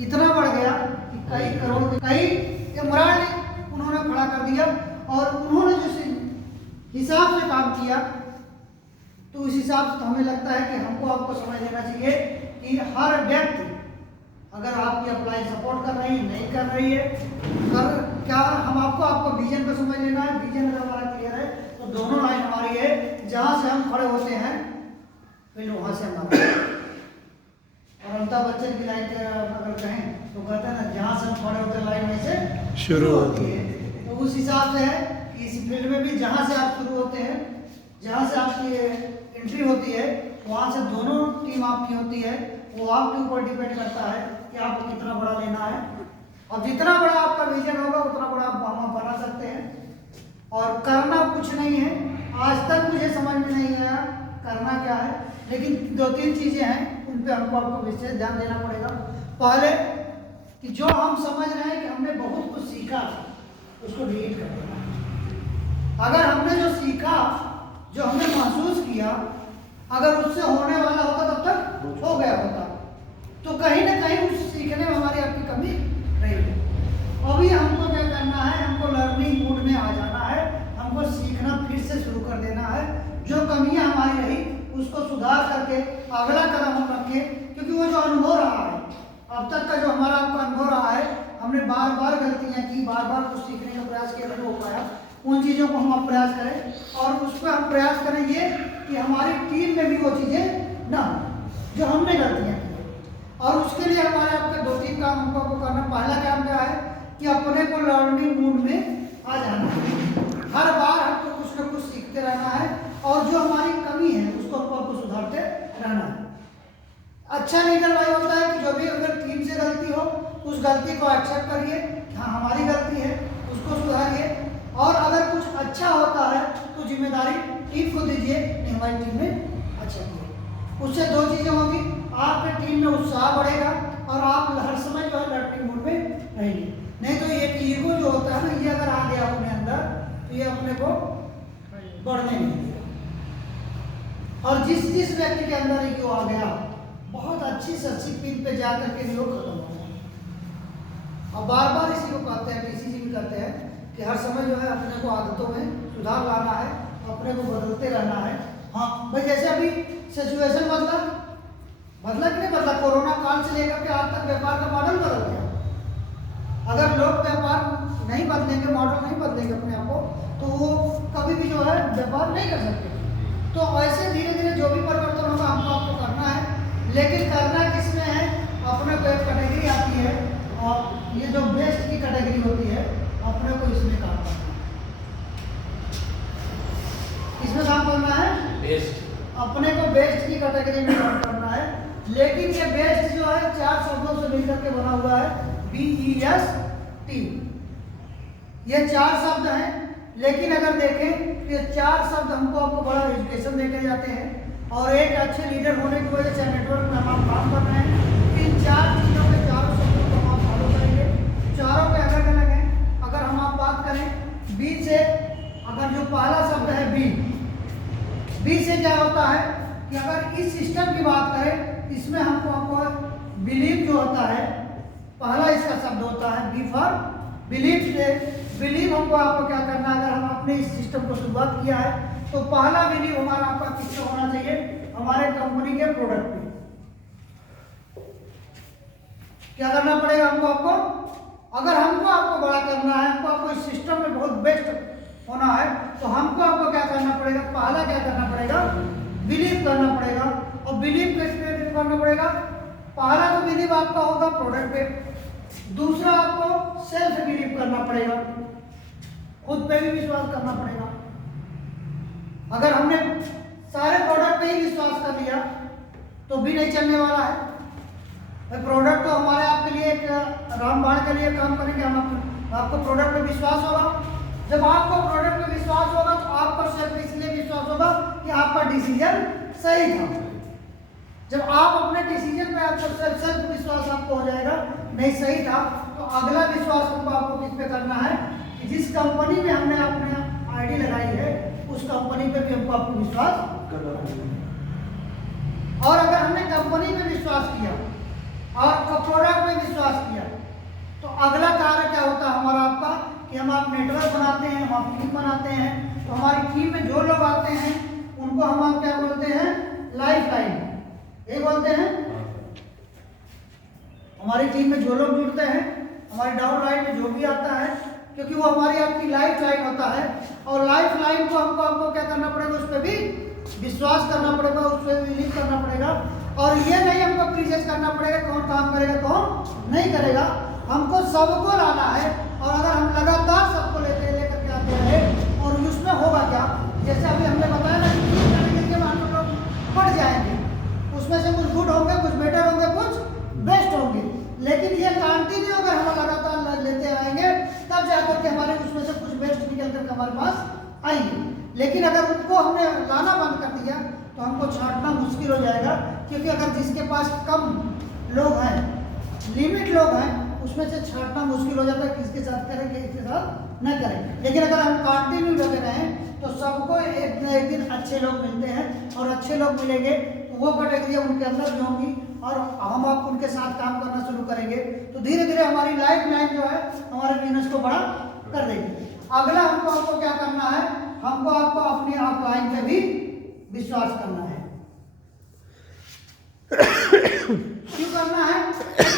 इतना बढ़ गया कि कई करोड़ कई इमरान उन्होंने खड़ा कर दिया। और उन्होंने जिस हिसाब से काम किया तो उस हिसाब से तो हमें लगता है कि हमको आपको समझ लेना चाहिए कि हर व्यक्ति अगर आपकी अप्लाई सपोर्ट कर रही है नहीं कर रही है क्या हम आपको विजन को समझ लेना है। विजन अगर हमारा क्लियर है तो दोनों लाइन हमारी है, जहां से हम खड़े होते हैं फिर वहां से हमारा। और अमिताभ बच्चन की लाइन अगर कहें तो कहते हैं ना, जहां से हम खड़े होते हैं लाइन में से शुरू होती है। तो उस हिसाब से है कि इस फील्ड में भी जहां से आप शुरू होते हैं, जहां से आपकी एंट्री होती है, वहां से दोनों टीम आपकी होती है। वो आपके ऊपर डिपेंड करता है कि आपको कितना बड़ा लेना है। और जितना बड़ा आपका विजन होगा उतना बड़ा आप वहां बना सकते हैं। और करना कुछ नहीं है, आज तक मुझे समझ में नहीं आया करना क्या है, लेकिन 2-3 चीजें हैं उन पे हमको आपको विशेष ध्यान देना पड़ेगा। पहले कि जो हम समझ रहे हैं कि हमने बहुत कुछ सीखा उसको डिलीट कर देना। अगर हमने जो सीखा, जो हमने महसूस किया, अगर उससे होने वाला होता तब तक हो गया होता, तो कहीं ना कहीं उस सीखने में हमारी आपकी कमी रहेगी। अभी हमको क्या करना है, हमको लर्निंग मूड में आ जाना है, हमको सीखना फिर से शुरू कर देना है। जो कमियां हमारी रही उसको सुधार करके अगला कदम हम रखें। क्योंकि वो जो अनुभव रहा है, अब तक का जो हमारा आपका अनुभव रहा है, हमने बार बार गलतियां की, बार बार कुछ सीखने का प्रयास किया, नहीं हो पाया। उन चीज़ों को हम अब प्रयास करें और उस पर हम प्रयास करें ये कि हमारी टीम में भी वो चीज़ें ना हो जो हमने गलतियाँ की। और उसके लिए हमारे आपके 2-3 काम हमको करना। पहला काम क्या है कि अपने को लर्निंग मूड में आ जाना है। हर बार हमको कुछ न कुछ सीखते रहना है और जो हमारी कमी है उसको हमको सुधारते रहना है। अच्छा लीडर वही होता है कि जो भी अगर टीम से गलती हो उस गलती को एक्सेप्ट करिए, हाँ हमारी गलती है, उसको सुधारिए। और अगर कुछ अच्छा होता है तो जिम्मेदारी टीम को दीजिए, नहीं हमारी टीम में अच्छा किया। उससे 2 चीज़ें होगी, आपके टीम में उत्साह बढ़ेगा और आप हर समय जो है लर्निंग मूड में रहेंगे। नहीं तो ये ईगो जो होता है ना, ये अगर आ गया अपने अंदर तो ये अपने को बढ़ने नहीं देगा। और जिस व्यक्ति के अंदर ईगो आ गया, बहुत अच्छी से अच्छी पीठ पे जा करके ईगो खत्म हो जाए। और बार बार इसी को कहते हैं, किसी भी कहते हैं कि हर समय जो है अपने को आदतों में सुधार लाना है, अपने को बदलते रहना है। हाँ भाई, जैसे अभी सिचुएशन बदला कि नहीं बदला, कोरोना काल से लेकर के आज तक व्यापार का मॉडल बदल गया। अगर लोग व्यापार नहीं बदलेंगे, मॉडल नहीं बदलेंगे अपने आप को, तो वो कभी भी जो है व्यापार नहीं कर सकते। तो ऐसे धीरे धीरे जो भी परिवर्तन होगा हमको आपको करना है, लेकिन करना किसमें है, अपने को एक कैटेगरी आती है और ये जो बेस्ट की कैटेगरी होती है अपने को इसमें काम करना है। इसमें काम करना है बेस्ट, अपने को बेस्ट की कैटेगरी में काम करना है। लेकिन ये बेस्ट जो है 4 शब्दों से मिलकर के बना हुआ है, BEST। ये 4 शब्द हैं, लेकिन अगर देखें तो ये 4 शब्द हमको आपको बड़ा एजुकेशन देके जाते हैं। और एक अच्छे लीडर होने की वजह से नेटवर्क में हम काम कर रहे हैं। इन 4 चीज़ों में 4 शब्दों को हम फॉलो करेंगे। चारों पे अलग अलग हैं। अगर हम आप बात करें बी से, अगर जो पहला शब्द है बी से क्या होता है कि अगर इस सिस्टम की बात करें, इसमें हमको बिलीव जो होता है, पहला इसका शब्द होता है बी फॉर बिलीव। से बिलीव हमको आपको क्या करना है, अगर हम अपने इस सिस्टम को शुरुआत किया है तो पहला बिलीव हमारा आपका किससे होना चाहिए, हमारे कंपनी के प्रोडक्ट पे। क्या करना पड़ेगा हमको आपको, अगर हमको आपको बड़ा करना है, हमको आपको इस सिस्टम में बहुत बेस्ट होना है, तो हमको आपको क्या करना पड़ेगा, पहला क्या करना पड़ेगा, बिलीव करना पड़ेगा। और बिलीव किस पे करना पड़ेगा, पहला तो बिलीव आपका होगा प्रोडक्ट पे, दूसरा आपको सेल्फ बिलीव करना पड़ेगा, खुद पे भी विश्वास करना पड़ेगा। अगर हमने सारे प्रोडक्ट पे ही विश्वास कर लिया तो भी नहीं चलने वाला है। प्रोडक्ट तो हमारे आपके लिए एक रामबाण के लिए काम करेंगे। हम आपको प्रोडक्ट पे विश्वास होगा, जब आपको प्रोडक्ट पे विश्वास होगा तो आपको सेल्फ इसलिए विश्वास होगा कि आपका डिसीजन सही था। जब आप अपने डिसीजन पे आपको सेल्फ विश्वास आपको हो जाएगा नहीं सही था, तो अगला विश्वास हमको आपको किस पे करना है कि जिस कंपनी में हमने अपने आईडी लगाई है उस कंपनी पे भी हमको आपको विश्वास करना है। और अगर हमने कंपनी पे विश्वास किया और प्रोडक्ट पे विश्वास कि हम आप नेटवर्क बनाते हैं, हम आप टीम बनाते हैं, तो हमारी टीम में जो लोग आते हैं उनको हम आप क्या बोलते हैं, लाइफ लाइन, ये बोलते हैं। हमारी टीम में जो लोग जुड़ते हैं, हमारी डाउन लाइन में जो भी आता है, क्योंकि वो हमारी आपकी लाइफ लाइन होता है, और लाइफ लाइन को आपको क्या करना पड़ेगा, उस पर भी विश्वास करना पड़ेगा, उस पर बिलीव करना पड़ेगा, और ये नहीं हमको प्रीसेस करना पड़ेगा कौन काम करेगा कौन नहीं करेगा, हमको सबको लाना है। और अगर हम लगातार सबको लेकर के आते रहे, और उसमें होगा क्या, जैसे अभी हमने बताया ना कि 3 तरीके के हम लोग बढ़ जाएंगे, उसमें से कुछ गुड होंगे, कुछ बेटर होंगे, कुछ बेस्ट होंगे, लेकिन ये कंटिन्यू अगर हम लगातार लेते आएंगे तब जाकर के हमारे उसमें से कुछ बेस्ट निकल करके हमारे पास आएंगे। लेकिन अगर उनको हमने लाना बंद कर दिया तो हमको छांटना मुश्किल हो जाएगा, क्योंकि अगर जिसके पास कम लोग हैं, लिमिट लोग हैं, उसमें से छांटना मुश्किल हो जाता है, किसके साथ करें किसके साथ न करें। लेकिन अगर हम कंटिन्यू लगे रहें तो सबको एक न एक दिन अच्छे लोग मिलते हैं, और अच्छे लोग मिलेंगे तो वो कैटेगरियाँ उनके अंदर भी होंगी, और हम आप उनके साथ काम करना शुरू करेंगे, तो धीरे धीरे हमारी लाइफ लाइन जो है हमारे बिजनेस को बड़ा कर देगी। अगला आपको क्या करना है, हमको आपको अपनी अपलाइन पे भी विश्वास करना है। क्यों करना है,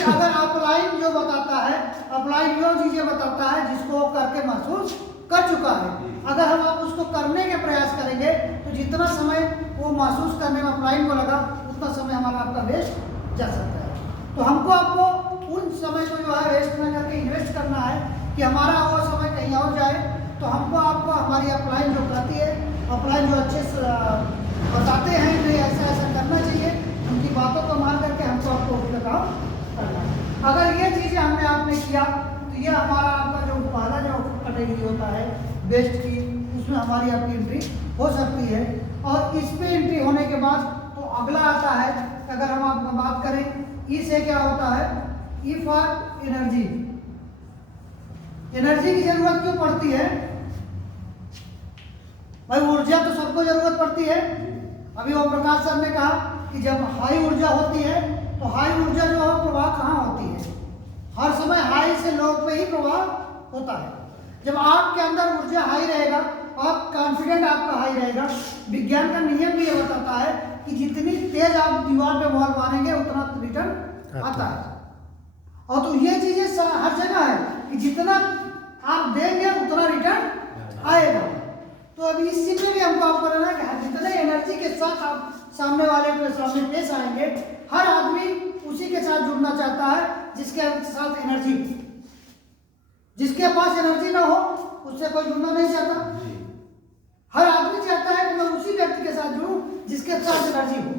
अगर अपलाइन जो बताता है, अपलाइन जो चीजें बताता है जिसको वो करके महसूस कर चुका है, अगर हम आप उसको करने के प्रयास करेंगे तो जितना समय वो महसूस करने में अपलाइन को लगा, उतना समय हमारा आपका वेस्ट जा सकता है। तो हमको आपको उन समय को जो है वेस्ट न करके इन्वेस्ट करना है कि हमारा वो समय कहीं और जाए। तो हमको आपको हमारी अपलाइन जो कहती है, अपलाइन जो अच्छे से बताते हैं कि ऐसा ऐसा करना चाहिए, उनकी बातों को मान करके हमको आपको उस पर काम करना है। अगर ये चीज़ें हमने आपने किया तो ये हमारा आपका जो पहला जो कैटेगरी होता है बेस्ट की, उसमें हमारी आपकी एंट्री हो सकती है। और इस पे एंट्री होने के बाद तो अगला आता है, अगर हम आपको बात करें ई से क्या होता है, ई फॉर एनर्जी। एनर्जी की जरूरत क्यों पड़ती है भाई, ऊर्जा तो सबको जरूरत पड़ती है। अभी ओम प्रकाश सर ने कहा कि जब हाई ऊर्जा होती है तो हाई ऊर्जा जो है प्रवाह कहाँ होती है, हर समय हाई से लो पे ही प्रवाह होता है। जब आपके अंदर ऊर्जा हाई रहेगा, आप कॉन्फिडेंट आपका हाई रहेगा, विज्ञान का नियम भी ये बताता है कि जितनी तेज आप दीवार पे बॉल मारेंगे उतना रिटर्न आता है। और तो ये चीजें हर जगह है कि जितना आप देंगे उतना रिटर्न आएगा। तो अभी इसी में भी हमको आपको रहना कि जितने एनर्जी के साथ आप सामने वाले के सामने पेश आएंगे, हर आदमी उसी के साथ जुड़ना चाहता है जिसके साथ एनर्जी, जिसके पास एनर्जी ना हो उससे कोई जुड़ना नहीं चाहता। हर आदमी चाहता है कि मैं उसी व्यक्ति के साथ जुड़ूं जिसके साथ एनर्जी हो,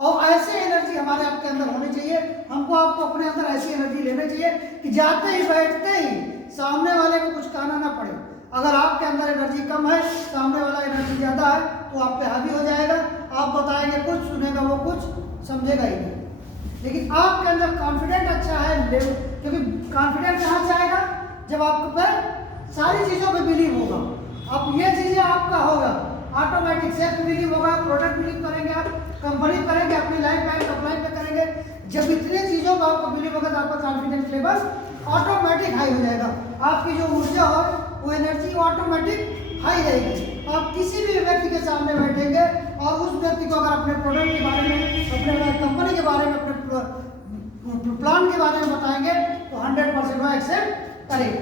और ऐसे एनर्जी हमारे आपके अंदर होनी चाहिए। हमको आपको अपने अंदर ऐसी एनर्जी लेनी चाहिए कि जाते ही बैठते ही सामने वाले को कुछ कहना ना पड़े। अगर आपके अंदर एनर्जी कम है, सामने वाला एनर्जी ज़्यादा है, तो आप पे हावी हो जाएगा, आप बताएंगे कुछ, सुनेगा वो कुछ, समझेगा ही नहीं। लेकिन आपके अंदर कॉन्फिडेंट अच्छा है, क्योंकि कॉन्फिडेंट कहाँ से आएगा, जब आपके पे सारी चीज़ों पे बिलीव होगा। अब ये चीज़ें आपका होगा ऑटोमेटिक, सेल्फ बिलीव होगा, प्रोडक्ट बिलीव करेंगे, आप कंपनी करेंगे, अपनी लाइफ लाइन अप्लाई पे करेंगे। जब इतने चीज़ों का आपको बिलीव होगा तो आपका कॉन्फिडेंस लेवल ऑटोमेटिक हाई हो जाएगा। आपकी जो ऊर्जा हो वो एनर्जी ऑटोमेटिक हाई रहेगी। आप किसी भी व्यक्ति के सामने बैठेंगे और उस व्यक्ति को अगर अपने प्रोडक्ट के बारे में, अपने कंपनी के बारे में, अपने प्लान के बारे में बताएंगे तो 100% वो एक्सेप्ट करेगा।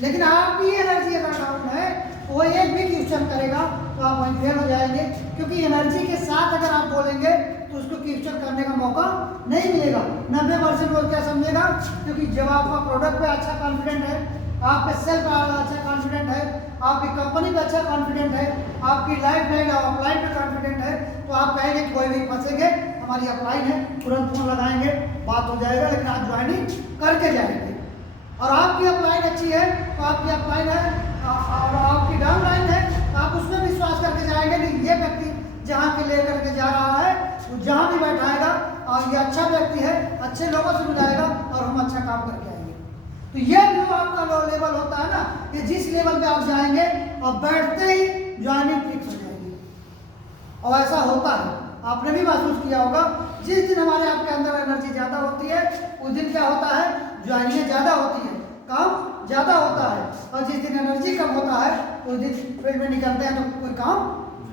लेकिन आपकी एनर्जी अगर डाउन है, वो एक भी क्वेश्चन करेगा तो आप वहीं फेल हो जाएंगे, क्योंकि एनर्जी के साथ अगर आप बोलेंगे तो उसको क्वेश्चन करने का मौका नहीं मिलेगा। 90% लोग क्या समझेगा, क्योंकि जब आपका प्रोडक्ट पे अच्छा कॉन्फिडेंट है, आप पे सेल्फ अच्छा कॉन्फिडेंट है, आपकी कंपनी पे अच्छा कॉन्फिडेंट है, आपकी लाइफ लाइन अपलाइन पे कॉन्फिडेंट है, तो आप कहेंगे कोई भी फंसेंगे, हमारी अपलाइन है, तुरंत फोन लगाएंगे, बात हो जाएगा, लेकिन आप ज्वाइनिंग करके जाएंगे। और आपकी अपलाइन अच्छी है तो आपकी अपलाइन है, और आपकी डाउन लाइन है तो आप उसमें विश्वास करके जाएंगे कि ये व्यक्ति जहाँ के लेकर के जा रहा है वो जहाँ भी बैठाएगा और ये अच्छा व्यक्ति है, अच्छे लोगों से मिलाएगा और हम अच्छा काम करके आएंगे। तो ये जो आपका लो लेवल होता है ना, कि जिस लेवल पे आप जाएंगे और बैठते ही ज्वाइनिंग फिक्स हो जाएगी। और ऐसा होता है, आपने भी महसूस किया होगा, जिस दिन हमारे आपके अंदर एनर्जी ज़्यादा होती है उस दिन क्या होता है, ज्वाइनिंग ज़्यादा होती है। काम ज़्यादा होता है, और जिस दिन एनर्जी कम होता है उस दिन फील्ड में निकलते हैं तो कोई काम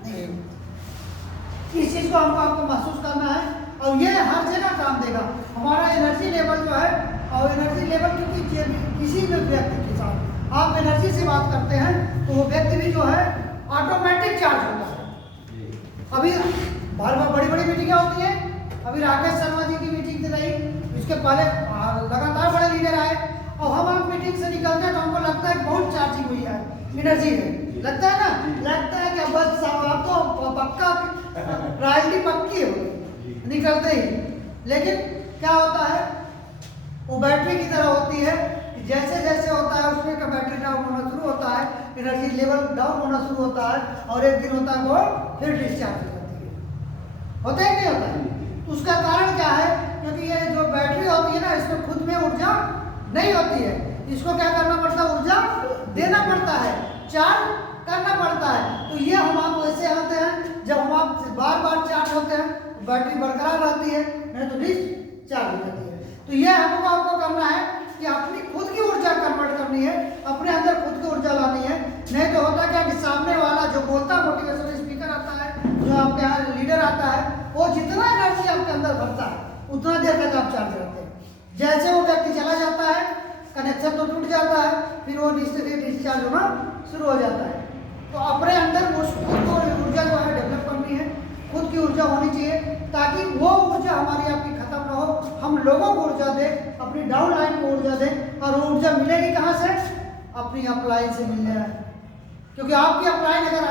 नहीं होता। इस चीज़ को हमको आपको महसूस करना है, और ये हर जगह काम देगा। हमारा एनर्जी लेवल जो है, और एनर्जी लेवल क्योंकि किसी भी व्यक्ति के साथ आप एनर्जी से बात करते हैं तो वो व्यक्ति भी जो है ऑटोमेटिक चार्ज होता है। अभी बार बार बड़ी बड़ी मीटिंगें होती हैं, अभी राकेश शर्मा जी की मीटिंग रही, इसके पहले लगातार बड़े लीडर आए, और हम आप मीटिंग से निकलते हैं तो हमको लगता है बहुत चार्जिंग हुई है, एनर्जी है, लगता है ना, लगता है कि बस आप तो पक्का राजनीति पक्की हो निकलते ही। लेकिन क्या होता है, वो बैटरी की तरह होती है, जैसे जैसे होता है उसमें का बैटरी डाउन होना शुरू होता है, एनर्जी लेवल डाउन होना शुरू होता है, और एक दिन होता है वो फिर डिस्चार्ज हो जाती है। होता है नहीं होता है? तो उसका कारण क्या है, क्योंकि ये जो बैटरी होती है ना, इसमें खुद में ऊर्जा नहीं होती है, इसको क्या करना पड़ता है, ऊर्जा देना पड़ता है, चार्ज करना पड़ता है। तो ये हम आप वैसे होते हैं, जब हम आप बार बार चार्ज होते हैं बैटरी बरकरार रहती है, नहीं तो डिस्चार्ज हो जाती है। तो ये हमको आपको करना है कि अपनी खुद की ऊर्जा कन्वर्ट करनी है, अपने अंदर खुद की ऊर्जा लानी है। नहीं तो होता क्या कि सामने वाला जो बोलता है, मोटिवेशनल स्पीकर आता है, जो आपके यहाँ लीडर आता है, वो जितना एनर्जी आपके अंदर भरता है उतना देर तक आप चार्ज रहते हैं। जैसे वो व्यक्ति चला जाता है, कनेक्शन तो टूट जाता है, फिर वो डिस्चार्ज होना शुरू हो जाता है। तो अपने अंदर उस खुद को ऊर्जा जो है डेवलप करनी है, खुद की ऊर्जा होनी चाहिए, ताकि वो ऊर्जा हमारी आपकी खत्म ना हो, हम लोगों को ऊर्जा दें, अपनी डाउन लाइन को ऊर्जा दें। और वो ऊर्जा मिलेगी कहाँ से, अपनी अपलाइन से मिलने है, क्योंकि आपकी अपलाइन अगर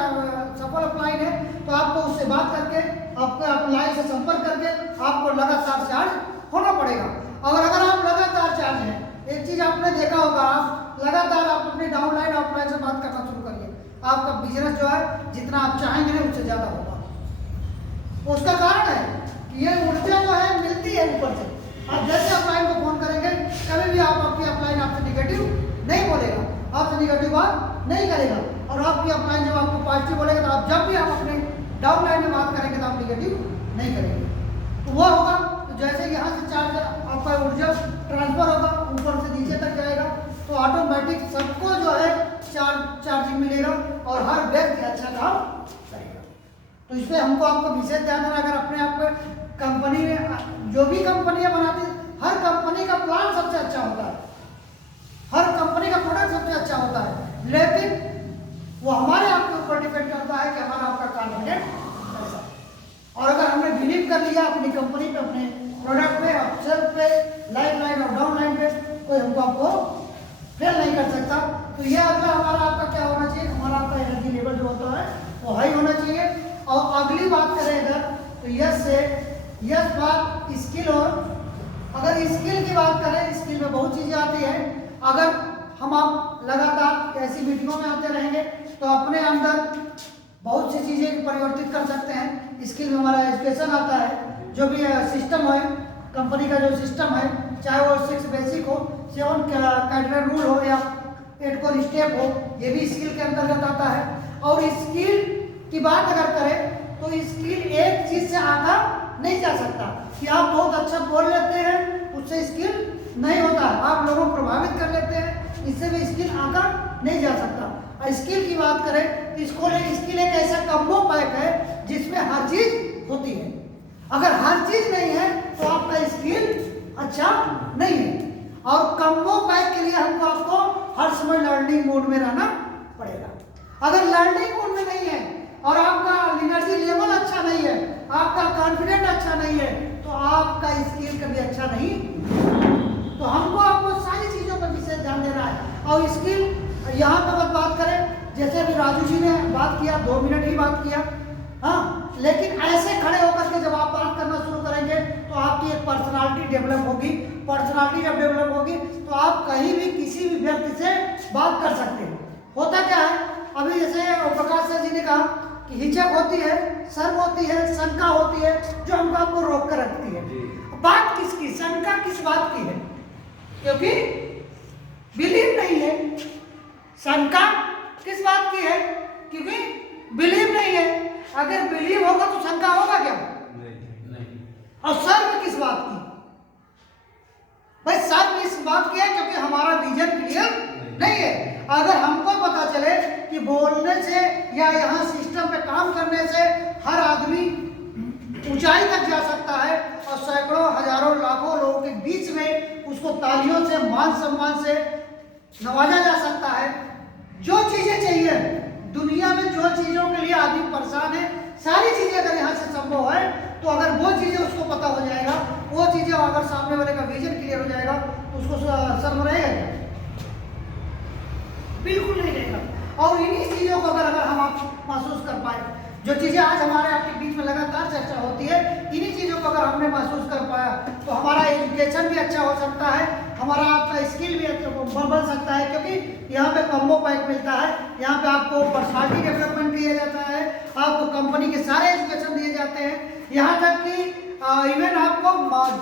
सफल अपलाइन है तो आपको उससे बात करके, आपके अपलाइन से संपर्क करके आपको लगातार चार्ज होना पड़ेगा। और अगर आप लगातार चार्ज हैं, एक चीज आपने देखा होगा, आप लगातार आप अपनी डाउन लाइन अपलाइन से बात करना शुरू करिए, आपका बिजनेस जो है जितना आप चाहेंगे ना उससे ज्यादा होगा। उसका कारण है कि ये ऊर्जा जो है मिलती है ऊपर से। आप जैसे अपलाइन को फोन करेंगे, कभी भी आप आपकी अपलाइन आपसे निगेटिव नहीं बोलेगा, आपसे निगेटिव बात नहीं करेगा, और आपकी अपलाइन जब आपको पॉजिटिव बोलेगा, तो आप जब भी आप अपने डाउन लाइन में बात करेंगे तो आप निगेटिव नहीं करेंगे। तो वो होगा, तो जैसे यहाँ से चार्ज आपका ऊर्जा ट्रांसफर होगा, ऊपर से नीचे तक जाएगा, तो ऑटोमेटिक सबको जो है चार्जिंग मिलेगा, और हर व्यक्ति अच्छा काम करेगा। तो इसलिए हमको आपको विशेष ध्यान देना, अगर अपने आप को कंपनी में जो भी कंपनियां बनाती, हर कंपनी का प्लान सबसे अच्छा होता है, हर कंपनी का प्रोडक्ट सबसे अच्छा होता है, लेकिन वो हमारे आपके ऊपर डिपेंड करता है कि हमारा आपका कॉन्फिडेंस कैसा है। और अगर हमने बिलीव कर लिया अपनी कंपनी पे, अपने प्रोडक्ट पे, अपसेल पे, लाइफ लाइन और डाउन लाइन पे, कोई हमको आपको फेल नहीं कर सकता। तो ये अगला हमारा आपका क्या होना चाहिए, हमारा आपका एनर्जी लेवल जो होता है वो हाई होना चाहिए। और अगली बात करें अगर, तो यस से यस बात स्किल, और अगर स्किल की बात करें, स्किल में बहुत चीज़ें आती है। अगर हम आप लगातार ऐसी मीटिंगों में आते रहेंगे तो अपने अंदर बहुत सी चीज़ें परिवर्तित कर सकते हैं। स्किल में हमारा एजुकेशन आता है, जो भी सिस्टम है कंपनी का, जो सिस्टम है, चाहे वो 6 बेसिक हो, 7 कैडर रूल हो, या 8 कोर स्टेप हो, ये भी स्किल के अंतर्गत आता है। और स्किल की बात अगर करें तो स्किल एक चीज से आका नहीं जा सकता कि आप बहुत अच्छा बोल लेते हैं, उससे स्किल नहीं होता। आप लोगों को प्रभावित कर लेते हैं, इससे भी स्किल आका नहीं जा सकता। और स्किल की बात करें तो स्किल एक ऐसा कम्बो पैक है जिसमें हर चीज होती है। अगर हर चीज नहीं है तो आपका स्किल अच्छा नहीं है। और कम्बो पैक के लिए हमको आपको हर समय लर्निंग मोड में रहना पड़ेगा। अगर लर्निंग मोड में नहीं है और आपका एनर्जी लेवल अच्छा नहीं है, आपका कॉन्फिडेंस अच्छा नहीं है, तो आपका स्किल कभी अच्छा नहीं। तो हमको आपको सारी चीजों पर विशेष ध्यान देना है। और स्किल यहाँ पर बात करें, जैसे अभी राजू जी ने बात किया, 2 मिनट ही बात किया, हाँ, लेकिन ऐसे खड़े होकर के जब आप बात करना शुरू करेंगे तो आपकी एक पर्सनालिटी डेवलप होगी। पर्सनालिटी जब डेवलप होगी तो आप कहीं भी किसी भी व्यक्ति से बात कर सकते हैं। होता क्या है, अभी जैसे प्रकाश सर जी ने कहा कि हिचक होती है, शर्म होती है, शंका होती है, जो हमको आपको रोक कर रखती है। बात किसकी, शंका किस बात की है? क्योंकि बिलीव नहीं है। शंका किस बात की है? क्योंकि बिलीव नहीं है। अगर बिलीव होगा तो शंका होगा क्या? नहीं। और शर्म किस बात की? भाई शर्म इस बात की है क्योंकि हमारा विजन क्लियर नहीं है। अगर हमको पता चले कि बोलने से या यहाँ सिस्टम पे काम करने से हर आदमी ऊंचाई तक जा सकता है और सैकड़ों हजारों लाखों लोगों के बीच में उसको तालियों से मान सम्मान से नवाजा जा सकता है, जो चीजें चाहिए दुनिया में, जो चीजों के लिए आदमी परेशान है, सारी चीजें अगर यहाँ से संभव है तो अगर वो चीजें उसको पता हो जाएगा, वो चीजें अगर सामने वाले का विजन क्लियर हो जाएगा तो उसको शर्म रहेगा क्या? बिल्कुल नहीं रहेगा। और इन्हीं चीजों को अगर हम आप महसूस कर पाए, जो चीजें आज हमारे आपके बीच में लगातार चर्चा होती है, इन्हीं चीजों को अगर हमने महसूस कर पाया तो हमारा एजुकेशन भी अच्छा हो सकता है, हमारा आपका स्किल भी बढ़ सकता है, क्योंकि यहाँ पे कॉम्बो पैक मिलता है। यहाँ पे आपको पर्सनालिटी डेवलपमेंट किया जाता है, आपको कंपनी के सारे एजुकेशन दिए जाते हैं, यहाँ तक कि इवन आपको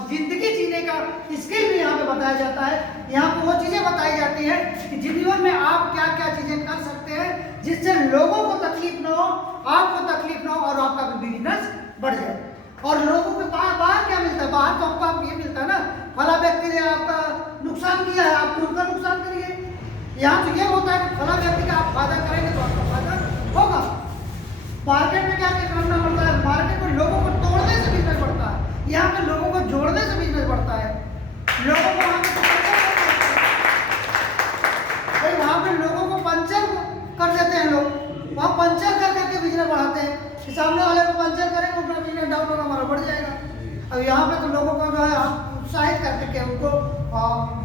जिंदगी जीने का स्किल भी यहाँ पे बताया जाता है। यहाँ पे वो चीजें बताई जाती है कि जीवन में आप क्या क्या चीजें कर सकते हैं जिससे लोगों को तकलीफ ना हो, आपको तकलीफ ना हो और आपका बिजनेस बढ़ जाए। और लोगों के बाहर क्या मिलता है? बाहर तो आपको ये मिलता है ना, फला व्यक्ति ने आपका नुकसान किया है, आप उनका नुकसान करिए। यहाँ तो ये होता है कि फला व्यक्ति का आप फायदा करेंगे तो आपका फायदा होगा। मार्केट में क्या करना पड़ता है? मार्केट में लोगों को तोड़ने से बिजनेस बढ़ता है, यहाँ पे लोगों को जोड़ने से बिजनेस बढ़ता है। लोगों को वहाँ पे लोगों को पंचर कर देते हैं लोग, वहाँ पंचर कर करके बिजनेस बढ़ाते हैं कि सामने वाले को पंचर करेंगे उनका बिजनेस डाउन होगा, हमारा बढ़ जाएगा। अब यहाँ पे तो लोगों को जो है आप उत्साहित करके उनको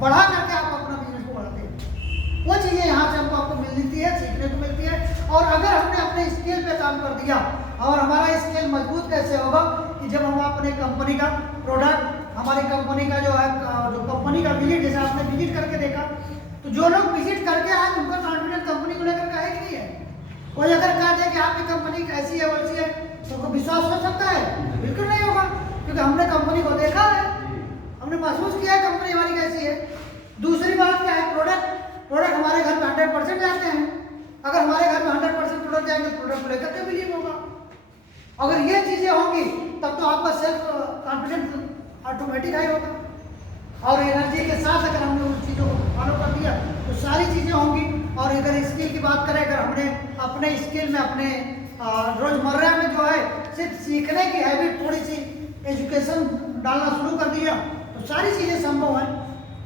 बढ़ा करके आप अपना बिजनेस को बढ़ाते हैं। वो चीज़ें यहाँ से हमको आपको मिलती है, सीखने को मिलती है। और अगर हमने अपने स्किल पे काम कर दिया, और हमारा स्किल मजबूत कैसे होगा कि जब हम अपने कंपनी का प्रोडक्ट, हमारी कंपनी का जो है जो कंपनी का विजिट, जैसे आपने विजिट करके देखा, तो जो लोग विजिट करके आए उनका कॉन्फिडेंस कंपनी को लेकर का है कि नहीं है? कोई अगर कहते हैं कि आपकी कंपनी कैसी है वैसी है तो उनको विश्वास हो सकता है? बिल्कुल नहीं होगा, क्योंकि हमने कंपनी को देखा है, हमने महसूस किया है कंपनी हमारी कैसी है। दूसरी बात क्या है? प्रोडक्ट हमारे घर में 100% जाते हैं। अगर हमारे घर में 100% प्रोडक्ट जाएंगे तो प्रोडक्ट को लेकर के बिलीव होगा। अगर ये चीजें होंगी तब तो आपका सेल्फ कॉन्फिडेंस ऑटोमेटिक हाई होगा। और एनर्जी के साथ अगर हमने उन चीज़ों को फॉलो कर दिया तो सारी चीज़ें होंगी। और अगर स्किल की बात करें, अगर हमने अपने स्किल में अपने रोजमर्रा में जो है सिर्फ सीखने की हैबिट, थोड़ी सी एजुकेशन डालना शुरू कर दिया तो सारी चीज़ें संभव है।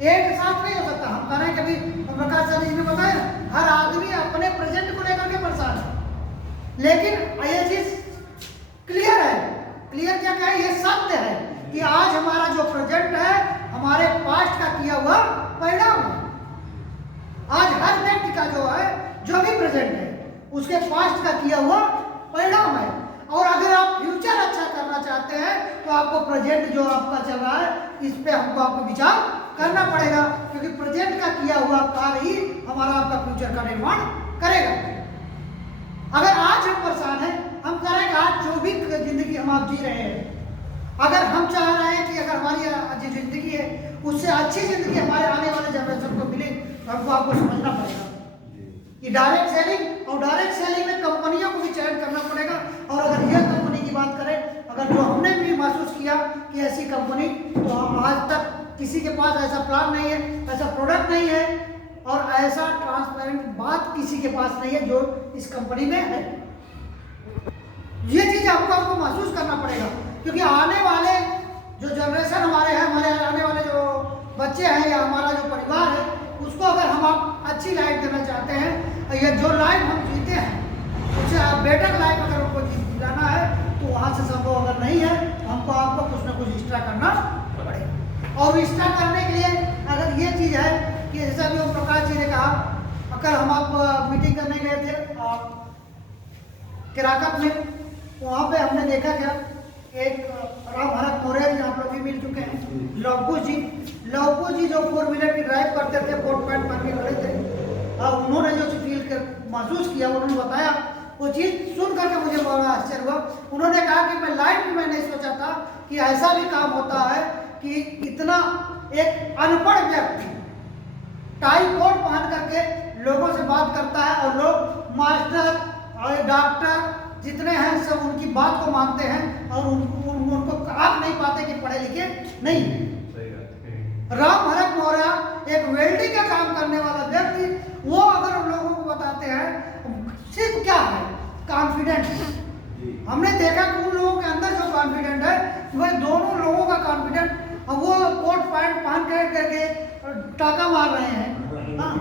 एक साथ नहीं हो सकता। हम कह रहे हैं कभी प्रकाश सर जी ने बताया ना, हर आदमी अपने प्रेजेंट को लेकर के परेशान है, लेकिन ये चीज क्लियर है। क्लियर क्या है? ये सत्य है कि आज हमारा जो प्रेजेंट है हमारे पास्ट का किया हुआ परिणाम है। आज हर व्यक्ति का जो है, जो भी प्रेजेंट है, उसके पास्ट का किया हुआ परिणाम है। और अगर आप फ्यूचर अच्छा करना चाहते हैं तो आपको प्रेजेंट जो आपका चल रहा है इस पे हमको आपको विचार करना पड़ेगा, क्योंकि प्रेजेंट का किया हुआ कार्य ही हमारा आपका फ्यूचर का निर्माण करेगा। अगर आज हम परेशान हैं, हम कह रहे हैं कि आज जो भी जिंदगी हम आप जी रहे हैं, अगर हम चाह रहे हैं कि अगर हमारी जो जिंदगी है उससे अच्छी जिंदगी हमारे आने वाले जनरेशन को मिले तो हमको आपको समझना पड़ेगा कि डायरेक्ट सेलिंग, और डायरेक्ट सेलिंग में कंपनियों को भी चयन करना पड़ेगा। और अगर यह कंपनी की बात करें, अगर जो हमने भी महसूस किया कि ऐसी कंपनी, तो हम आज तक किसी के पास ऐसा प्लान नहीं है, ऐसा प्रोडक्ट नहीं है और ऐसा ट्रांसपेरेंट बात किसी के पास नहीं है जो इस कंपनी में है। ये चीज आपको महसूस करना पड़ेगा, क्योंकि आने वाले जो जनरेशन हमारे हैं, हमारे आने वाले जो बच्चे हैं या हमारा जो परिवार है, उसको अगर हम आप अच्छी लाइफ देना चाहते हैं, या जो लाइफ हम जीते हैं उससे बेटर लाइफ अगर उनको जिलाना है तो वहाँ से संभव अगर नहीं है तो हमको आपको कुछ ना कुछ एक्स्ट्रा करना पड़ेगा। और एक्स्ट्रा करने के लिए अगर ये चीज़ है कि जैसा भी ओम प्रकाश जी ने कहा, अगर हम आप मीटिंग करने गए थे किराकत में, वहाँ पे हमने देखा क्या, एक राम भरत मौर्य जी, आप लोग भी मिल चुके हैं, लवकू जी जो 4 व्हीलर की ड्राइव करते थे, कोट पैंट पहन के खड़े थे, उन्होंने जो फील कर महसूस किया उन्होंने बताया, वो चीज़ सुन करके मुझे बड़ा आश्चर्य हुआ। उन्होंने कहा कि मैं लाइफ में नहीं सोचा था कि ऐसा भी काम होता है कि इतना एक अनपढ़ व्यक्ति टाई कोट पहन करके लोगों से बात करता है और लोग मास्टर और डॉक्टर जितने हैं सब उनकी बात को मानते हैं और उनको आप नहीं पाते कि पढ़े लिखे नहीं। राम भरत मौर्य वेल्डिंग का काम करने वाला व्यक्ति वो अगर उन लोगों को बताते हैं, सिर्फ क्या है कॉन्फिडेंस। हमने देखा कि उन लोगों के अंदर जो कॉन्फिडेंट है, वह दोनों लोगों का कॉन्फिडेंट, अब वो कोट पैंट पहन करके टाका मार रहे हैं, हाँ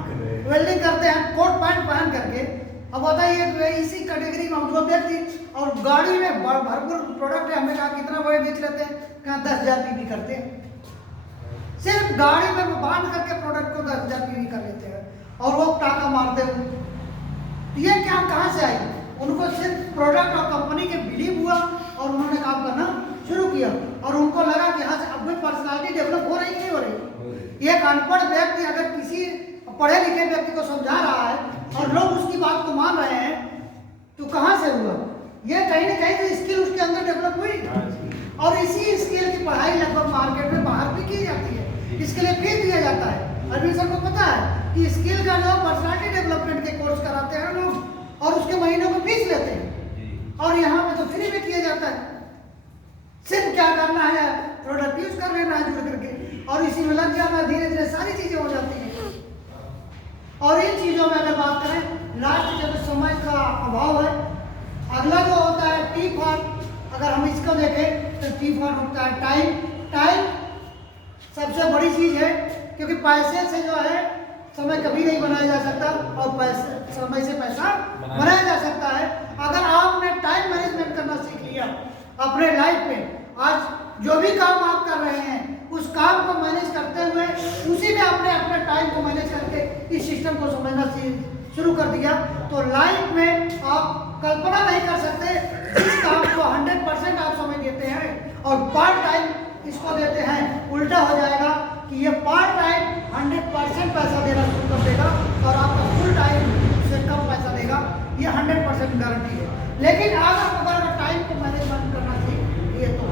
वेल्डिंग करते हैं कोट पैंट पहन करके। अब बताइए इसी कैटेगरी में दो व्यक्ति और गाड़ी में भरपूर प्रोडक्ट है, हमने कहा कितना बड़े बेच लेते हैं, कहाँ 10,000 पीवी करते हैं, सिर्फ गाड़ी में बांध करके प्रोडक्ट को 10,000 पीवी कर लेते हैं और वो टाका मारते हुए। ये क्या कहाँ से आई? उनको सिर्फ प्रोडक्ट और कंपनी के बिलीव हुआ और उन्होंने काम करना शुरू किया और उनको लगा कि हाँ अब भी पर्सनालिटी डेवलप हो रही नहीं हो रही। एक अनपढ़ व्यक्ति अगर किसी पढ़े लिखे व्यक्ति को समझा रहा है और लोग उसकी बात को मान रहे हैं तो कहाँ से हुआ? ये कहीं ना कहीं तो स्किल उसके अंदर डेवलप हुई और इसी स्किल की पढ़ाई लगभग मार्केट में बाहर भी की जाती है, इसके लिए फीस दिया जाता है। अरविंद सर को पता है कि स्किल का जो पर्सनालिटी डेवलपमेंट के कोर्स कराते हैं लोग और उसके महीनों को फीस लेते हैं और यहाँ पे तो फ्री में किया जाता है। सिर्फ क्या करना है, प्रोडक्ट यूज कर लेना है जुड़ करके और इसी में लग जाना, धीरे धीरे सारी चीजें हो जाती हैं। और इन चीजों में अगर बात करें, लास्ट जब समय का अभाव है, अगला जो होता है टी फॉर, अगर हम इसको देखें तो टी फॉर होता है टाइम। टाइम सबसे बड़ी चीज है क्योंकि पैसे से जो है समय कभी नहीं बनाया जा सकता और पैसे समय से पैसा बनाया जा सकता है। अगर आपने टाइम मैनेजमेंट करना सीख लिया अपने लाइफ में, आज जो भी काम आप कर रहे हैं उस काम को मैनेज करते हुए उसी में आपने अपने टाइम को मैनेज करके इस सिस्टम को समझना शुरू कर दिया तो लाइफ में आप कल्पना नहीं कर सकते जिस काम को 100% आप समय देते हैं और पार्ट टाइम इसको देते हैं, उल्टा हो जाएगा कि ये पार्ट टाइम 100% पैसा देना शुरू कर देगा और आपका फुल टाइम से कम पैसा देगा, ये 100% गारंटी है। लेकिन अगर टाइम को मैनेजमेंट करना चाहिए तो,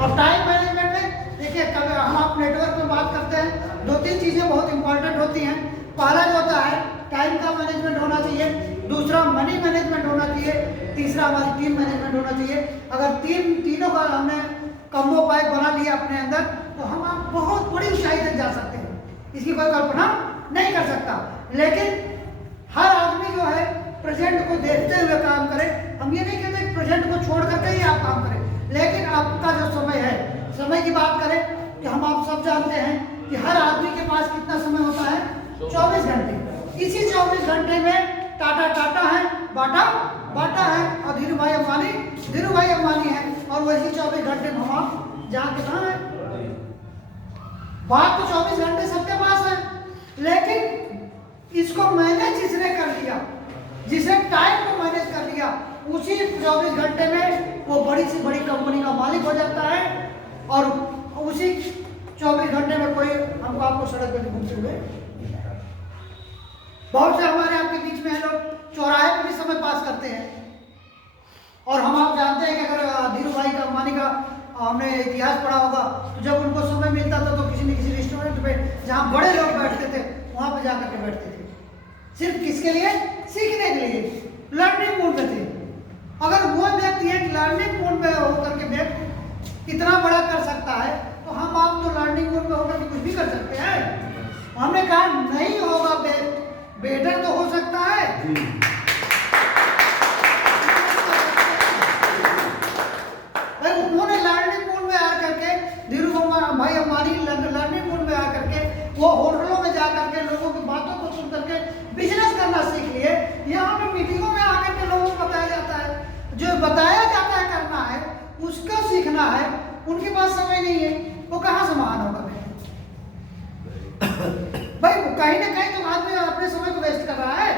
और टाइम मैनेजमेंट में देखिए कभी हम आप नेटवर्क में बात करते हैं, 2-3 चीज़ें बहुत इंपॉर्टेंट होती हैं। पहला जो होता है टाइम का मैनेजमेंट होना चाहिए, दूसरा मनी मैनेजमेंट होना चाहिए, तीसरा हमारी टीम मैनेजमेंट होना चाहिए। अगर तीनों का हमने कम्बो पैक बना लिया अपने अंदर तो हम आप बहुत बड़ी ऊंचाई तक जा सकते हैं, इसकी कोई कल्पना नहीं कर सकता। लेकिन हर आदमी जो है प्रेजेंट को देखते हुए काम करे। हम ये नहीं कहते प्रेजेंट को छोड़ करके ही आप काम करें, लेकिन आपका जो समय है, समय की बात करें कि हम आप सब जानते हैं कि हर आदमी के पास कितना समय होता है, 24 घंटे। इसी 24 घंटे में टाटा है, बाटा है और धीरू भाई अंबानी है और वही 24 घंटे में हम आप जहाँ के कहाँ है। बात तो 24 घंटे सबके पास है, लेकिन इसको मैनेज जिसने कर लिया, जिसने टाइम को मैनेज कर लिया, उसी 24 घंटे में वो बड़ी से बड़ी कंपनी का मालिक हो जाता है और उसी 24 घंटे में कोई हमको आपको सड़क पर घूमते हुए। बहुत से हमारे आपके बीच में लोग चौराहे पर भी समय पास करते हैं और हम आप जानते हैं कि अगर धीरू भाई का अंबानी का हमने इतिहास पढ़ा होगा तो जब उनको समय मिलता था तो किसी न किसी रेस्टोरेंट पे जहाँ बड़े लोग बैठते थे वहाँ पे जाकर के बैठते थे, सिर्फ किसके लिए, सीखने के लिए, लर्निंग मूड में थे। अगर वो व्यक्ति एक लर्निंग मूड में होकर के व्यक्ति इतना बड़ा कर सकता है तो हम आप तो लर्निंग मूड में होकर के कुछ भी कर सकते हैं। हमने कहा नहीं होगा, बेटर तो हो सकता है। उन्होंने लर्निंग मूड में आकर के धीरू भाई अंबानी लर्निंग मूड में आकर के वो होटलों में जाकर के लोगों की बातों को सुन करके बिजनेस करना सीख लिए। यहाँ पे मीटिंगों में आकर के लोगों को बताया जाता है, जो बताया जाता है करना है उसका सीखना है। उनके पास समय नहीं है, वो कहाँ से महान होगा भाई? कहीं ना कहीं तो आदमी अपने समय को वेस्ट कर रहा है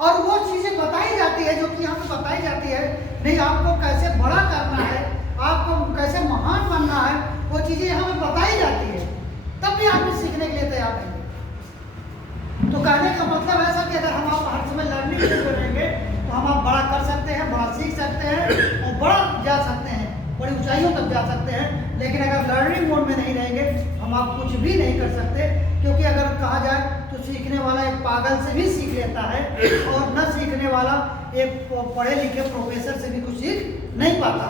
और वो चीजें बताई जाती है जो कि यहाँ पे बताई जाती है, नहीं आपको कैसे बड़ा करना है, आपको कैसे महान बनना है, वो चीजें यहाँ पे बताई जाती है, तब भी आदमी सीखने के लिए तैयार नहीं। तो कहने का मतलब ऐसा कि अगर हम आप हर समय लर्निंग करेंगे तो हम आप बड़ा कर सकते हैं, बड़ा सीख सकते हैं और बड़ा जा सकते हैं, बड़ी ऊंचाइयों तक जा सकते हैं। लेकिन अगर लर्निंग मोड में नहीं रहेंगे हम आप कुछ भी नहीं कर सकते, क्योंकि अगर कहा जाए तो सीखने वाला एक पागल से भी सीख लेता है और न सीखने वाला एक पढ़े लिखे प्रोफेसर से भी कुछ सीख नहीं पाता।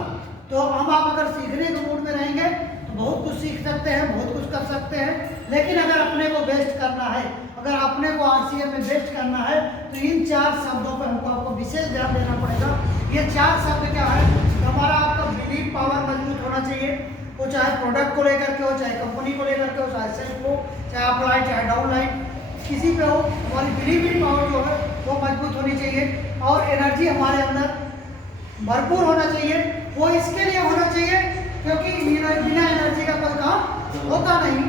तो हम आप अगर सीखने के मूड में रहेंगे तो बहुत कुछ सीख सकते हैं, बहुत कुछ कर सकते हैं। लेकिन अगर अपने को बेस्ट करना है, अगर अपने को आरसीएम में बेस्ट करना है तो इन 4 शब्दों पे हमको आपको विशेष ध्यान देना पड़ेगा। ये 4 शब्द क्या है? हमारा आपका बिलीव पावर मजबूत होना चाहिए, वो चाहे प्रोडक्ट को लेकर के हो, चाहे कंपनी को लेकर के हो, चाहे सेल्फ हो, चाहे अपलाइन, चाहे डाउनलाइन, किसी पे हो, हमारी बिलीविंग पावर जो है वो मजबूत होनी चाहिए और एनर्जी हमारे अंदर भरपूर होना चाहिए। वो इसके लिए होना चाहिए क्योंकि बिना एनर्जी का कोई काम होता नहीं,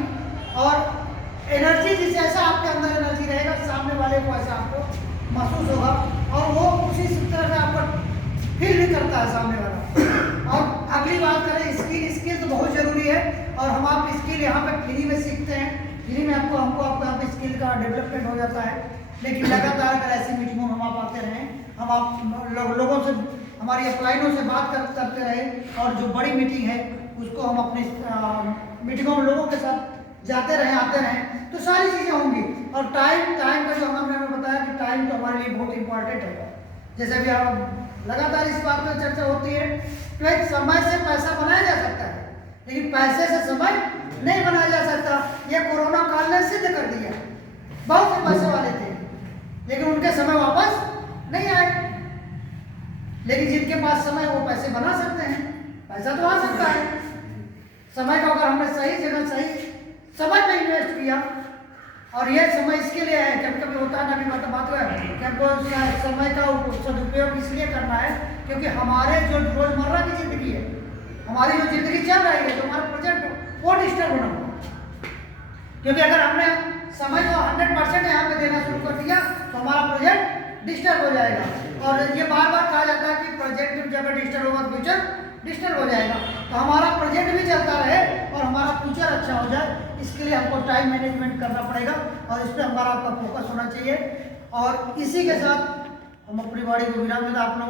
और एनर्जी जिस जैसा आपके अंदर एनर्जी रहेगा सामने वाले को ऐसा आपको महसूस होगा और वो उसी तरह से आपको फील भी करता है सामने वाला। और अगली बात करें स्किल तो बहुत ज़रूरी है और हम आप स्किल यहाँ पे फ्री में सीखते हैं, फ्री में हमको आपको यहाँ पे स्किल का डेवलपमेंट हो जाता है। लेकिन लगातार अगर ऐसी मीटिंगों में हम आप आते रहें, हम आप लोगों से, हमारी अपलाइनों से बात करते रहे और जो बड़ी मीटिंग है उसको हम अपनी मीटिंगों में लोगों के साथ जाते रहें, आते रहें, तो सारी चीज़ें होंगी। और टाइम का जो हमने बताया कि टाइम तो हमारे लिए बहुत इंपॉर्टेंट है। जैसे भी आप लगातार इस बात पर चर्चा होती है कि एक समय से पैसा बनाया जा सकता है लेकिन पैसे से समय नहीं बनाया जा सकता। यह कोरोना काल ने सिद्ध कर दिया। बहुत से पैसे वाले थे लेकिन उनके समय वापस नहीं आए, लेकिन जिनके पास समय वो पैसे बना सकते हैं, पैसा तो आ सकता है। समय का अगर हमने सही जगह सही समय पे इन्वेस्ट किया, और यह समय इसके लिए है, कभी कभी होता है ना, भी बात है कि हमको समय का सदुपयोग इसलिए करना है क्योंकि हमारे जो रोजमर्रा की जिंदगी है, हमारी जो जिंदगी चल रही है, जो हमारा प्रोजेक्ट वो डिस्टर्ब होना होगा। क्योंकि अगर हमने समय को 100% यहाँ पे देना शुरू कर दिया तो हमारा प्रोजेक्ट डिस्टर्ब हो जाएगा। और ये बार बार कहा जाता है कि प्रोजेक्ट जब डिस्टर्ब होगा फ्यूचर डिस्टर्ब हो जाएगा। तो हमारा प्रोजेक्ट भी चलता रहे और हमारा फ्यूचर अच्छा हो जाए, इसके लिए हमको टाइम मैनेजमेंट करना पड़ेगा और इस पर हमारा आपका फोकस होना चाहिए। और इसी के साथ हम अपनी वाणी को विराम देना। आप लोग